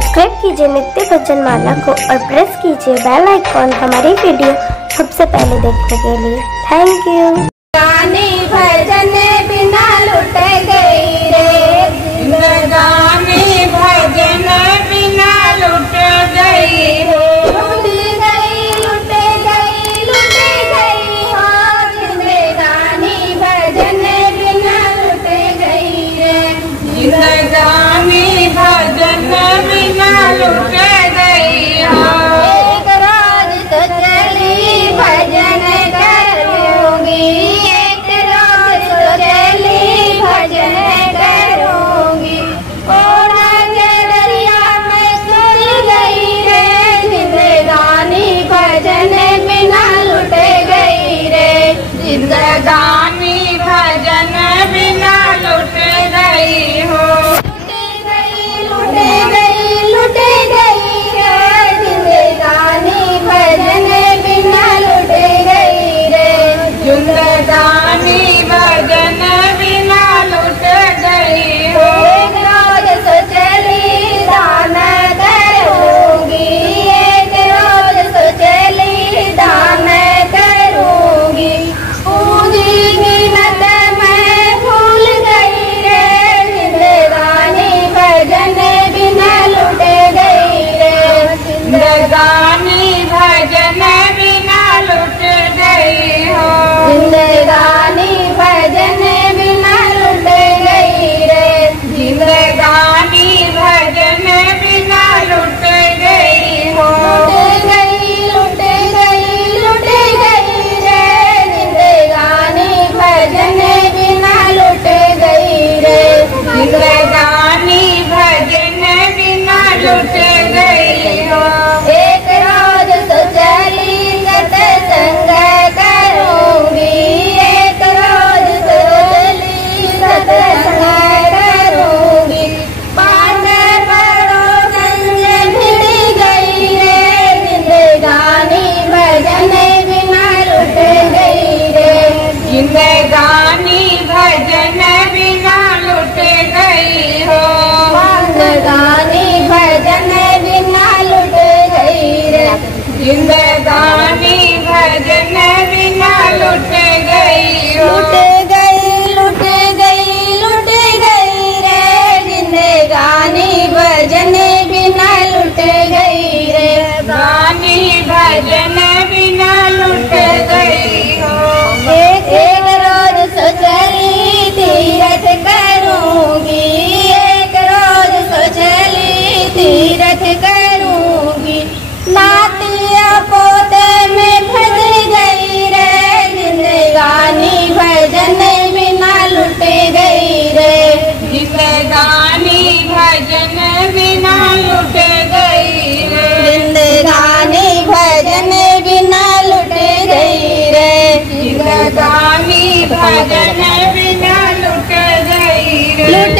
Subscribe कीजिए नित्य भजन माला को और प्रेस कीजिए बेल आइकॉन हमारी वीडियो सबसे पहले देखने के लिए। Thank you. गाने भजन बिना लुट गई रे, गाने भजन बिना लुट गई रे, लुट गई लुट गई लुट गई हो जिंदगानी भजन बिना लुट गई रे, जिंदगानी भजन बिना लुट गई हो। एक रोज तो चली भजन करूंगी, एक रोज तो चली भजन करूंगी, और आगे दरिया में चल गई रे, जिंदगानी भजन बिना लुट गई रे, जिंदगानी भजन बिना लुट गई हो। लुट गई लुट गई है जिंदगानी भजन बिना लुट गई रे, जिंदगानी भजन बिना लुट गई हो। एक रोज तो चली दान करूंगी, एक रोज तो चली दान करूंगी, पूजी गिनत मैं भूल गई रे, जिंदगानी भजन बिना लुट गई रे, जिंदगानी भजन बिना लुट गई हो। जिंदगानी भजन बिना लुट गई रे, जिंदगानी भजन बिना लुट गई हो। लुट गई लुट गई लुट गई रे, जिंदगानी भजन बिना लुट गई रे, जिंदगानी भजन बिना लुट गई हो। एक रोज तो चली सत्संग करूंगी, एक रोज तो चली सत्संग करूंगी, पाठ पढ़ो संग भिड़ गई रे, जिंदगानी भजन बिना लुट गई रे, जिंदगानी भजन बिना लुट गई हो। जिंदगानी भजन बिना लुट गई रे, जिंदगानी भजन बिना लुट गई हो। लुट गई लुट गई लुट गई रे, जिंदगानी भजन बिना लुट गई रे, गानी भजन बिना लुट गई हो। एक रोज तो चली तीरथ करूंगी, एक रोज तो चली तीरथ करूंगी, नातिया पोते में फंस गई रे, जिंदगानी भजन बिना लुट गई रे, जिंदगानी भजन बिना लुट गई रे, जिंदगानी भजन बिना लुट गई रे, जिंदगानी भजन बिना लुट गई रे।